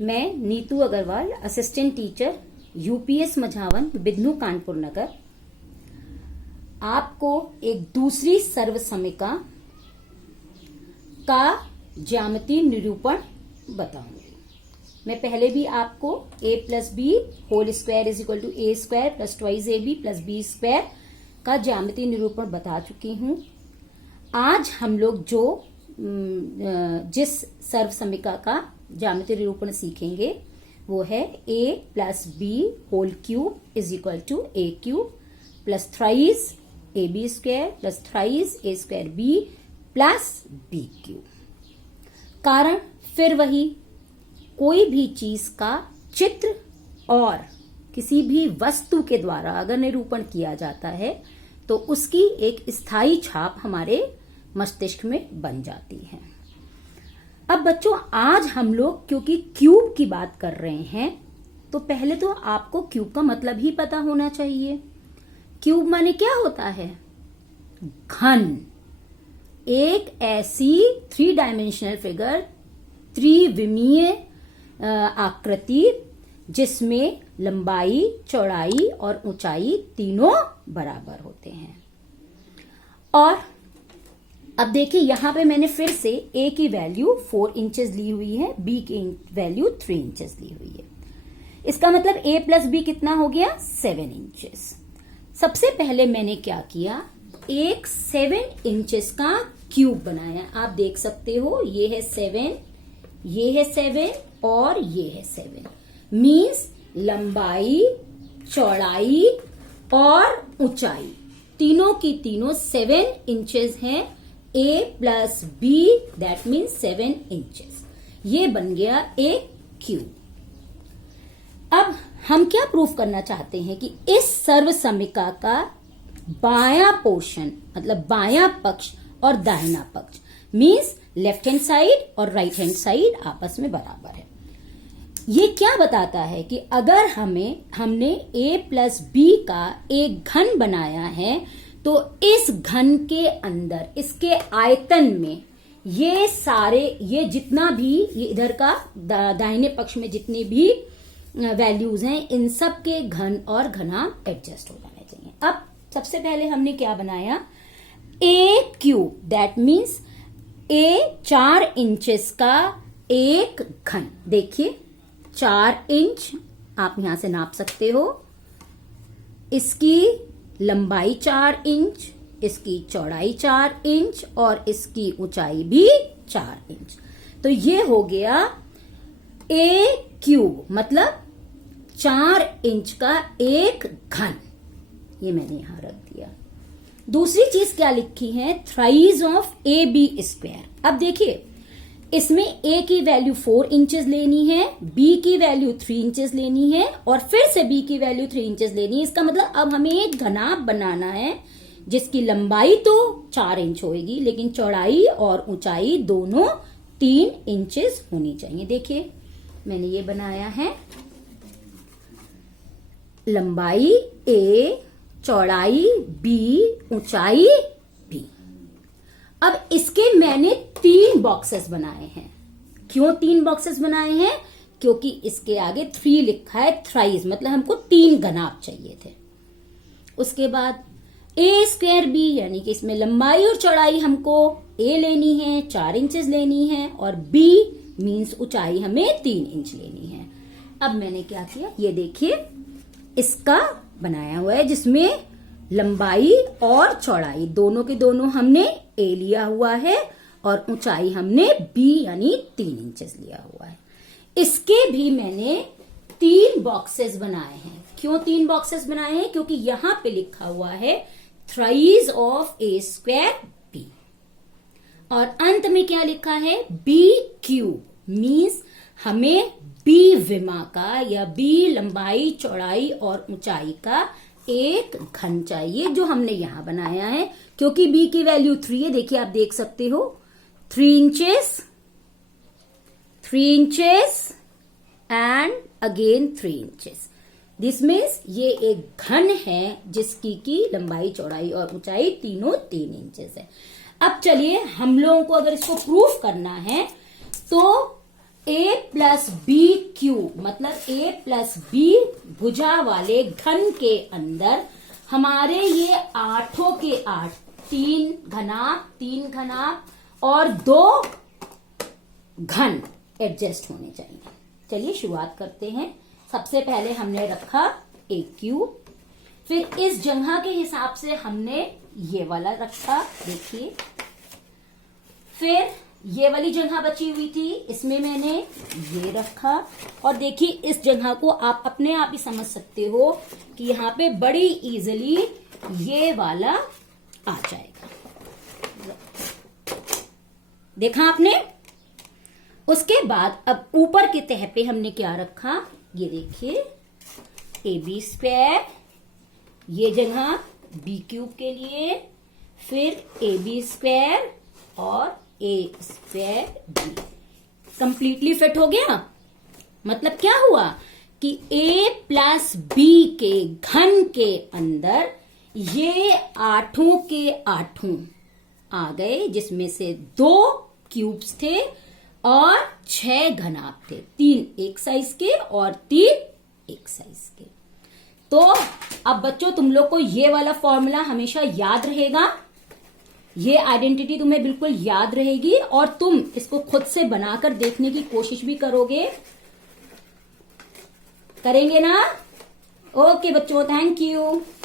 मैं Neetu Agarwal, assistant teacher, UPS Majhawan, Bidnu, Kanpur Nagar, आपको एक दूसरी सर्वसमिका का ज्यामितीय निरूपण बताऊंगी। मैं पहले भी आपको a plus B whole square is equal to A square plus twice A B plus B square का ज्यामितीय निरूपण बता चुकी हूं। आज हम लोग जिस सर्वसमिका का ज्यामितीय निरूपण सीखेंगे वो है a plus B whole cube is equal to A cube plus thrice A B square plus thrice A square B plus B cube. कारण फिर वही, कोई भी चीज का चित्र और किसी भी वस्तु के द्वारा अगर निरूपण किया जाता है तो उसकी एक स्थायी छाप हमारे मस्तिष्क में बन जाती है। अब बच्चों, आज हम लोग क्योंकि क्यूब की बात कर रहे हैं तो पहले तो आपको क्यूब का मतलब ही पता होना चाहिए। क्यूब माने क्या होता है? घन, एक ऐसी 3 डायमेंशनल फिगर, त्रिविमीय आकृति जिसमें लंबाई, चौड़ाई और ऊंचाई तीनों बराबर होते हैं। और अब देखिए यहां पे मैंने फिर से a की वैल्यू 4 इंचेस ली हुई है, b की वैल्यू 3 इंचेस ली हुई है। इसका मतलब a प्लस बी कितना हो गया? 7 इंचेस। सबसे पहले मैंने क्या किया, एक 7 इंचेस का क्यूब बनाया। आप देख सकते हो ये है 7, ये है 7 और ये है 7। मीन्स लंबाई, चौड़ाई और ऊंचाई तीनों की तीनों 7 इंचेस हैं। a plus B that means 7 inches. ये बन गया एक क्यूब। अब हम क्या प्रूफ करना चाहते हैं कि इस सर्वसमिका का बायां पोर्शन मतलब बायां पक्ष और दाहिना पक्ष मीन्स लेफ्ट हैंड साइड और राइट हैंड साइड आपस में बराबर है। ये क्या बताता है कि अगर हमने a प्लस बी का एक घन बनाया है तो इस घन के अंदर इसके आयतन में ये जितना भी ये इधर का दाहिने पक्ष में जितने भी वैल्यूज हैं इन सब के घन और घनांक एडजस्ट हो जाने चाहिए। अब सबसे पहले हमने क्या बनाया, a cube that means a 4 inches का एक घन। देखिए 4 इंच आप यहां से नाप सकते हो। इसकी लंबाई 4 इंच, इसकी चौड़ाई 4 इंच और इसकी ऊंचाई भी 4 इंच। तो ये हो गया a क्यूब मतलब 4 इंच का एक घन। ये मैंने यहां रख दिया। दूसरी चीज क्या लिखी है, thrice of A B square. अब देखिए इसमें a की वैल्यू 4 इंचेस लेनी है, b की वैल्यू 3 इंचेस लेनी है और फिर से b की वैल्यू 3 इंचेस लेनी है। इसका मतलब अब हमें एक घनाभ बनाना है जिसकी लंबाई तो 4 इंच होगी लेकिन चौड़ाई और ऊंचाई दोनों 3 इंचेस होनी चाहिए। देखिए मैंने ये बनाया है, लंबाई a, चौड़ाई b, ऊंचाई b। अब इसके मैंने 3 बॉक्सेस बनाए हैं। क्यों 3 बॉक्सेस बनाए हैं? क्योंकि इसके आगे 3 लिखा है, थ्राइस मतलब हमको 3 घनाभ चाहिए थे। उसके बाद a स्क्वायर b यानी कि इसमें लंबाई और चौड़ाई हमको a लेनी है 4 इंचेस लेनी है और b मीन्स ऊंचाई हमें 3 इंच लेनी है। अब मैंने क्या किया, ये देखिए इसका बनाया हुआ है जिसमें लंबाई और चौड़ाई दोनों के दोनों हमने a लिया हुआ है और ऊंचाई हमने b यानी 3 इंचेस लिया हुआ है। इसके भी मैंने 3 बॉक्सेस बनाए हैं। क्यों 3 बॉक्सेस बनाए हैं? क्योंकि यहां पे लिखा हुआ है thrice of a square b और अंत में क्या लिखा है, b क्यूब। मीन्स हमें b विमा का या b लंबाई, चौड़ाई और ऊंचाई का एक घन चाहिए जो हमने यहां बनाया है। क्योंकि b की वैल्यू 3 है, देखिए आप देख सकते हो 3 inches and again 3 inches. This means ये एक घन है जिसकी की लंबाई, चौड़ाई और ऊंचाई तीनों 3 इंचेस है। अब चलिए हम लोगों को अगर इसको प्रूफ करना है तो a प्लस बी क्यूब मतलब a प्लस बी भुजा वाले घन के अंदर हमारे ये आठों के 8 तीन घनाभ और 2 घन एडजस्ट होने चाहिए। चलिए शुरुआत करते हैं। सबसे पहले हमने रखा a क्यूब, फिर इस जगह के हिसाब से हमने ये वाला रखा, देखिए। फिर ये वाली जगह बची हुई थी, इसमें मैंने ये रखा, और देखिए इस जगह को आप अपने आप ही समझ सकते हो कि यहां पे बड़ी इजीली ये वाला आ जाएगा। देखा आपने? उसके बाद अब ऊपर के तह पे हमने क्या रखा, ये देखिए ए बी स्क्वायर, ये जगह बी क्यूब के लिए, फिर ए बी स्क्वायर और ए स्क्वायर बी कंप्लीटली फिट हो गया। मतलब क्या हुआ कि a प्लस बी के घन के अंदर ये आठों के आठों आ गए, जिसमें से 2 क्यूब्स थे और 6 घनाभ थे, 3 एक साइज के और 3 एक साइज के। तो अब बच्चों तुम लोग को ये वाला फॉर्मूला हमेशा याद रहेगा, ये आइडेंटिटी तुम्हें बिल्कुल याद रहेगी और तुम इसको खुद से बनाकर देखने की कोशिश भी करेंगे ना? ओके बच्चों, थैंक यू।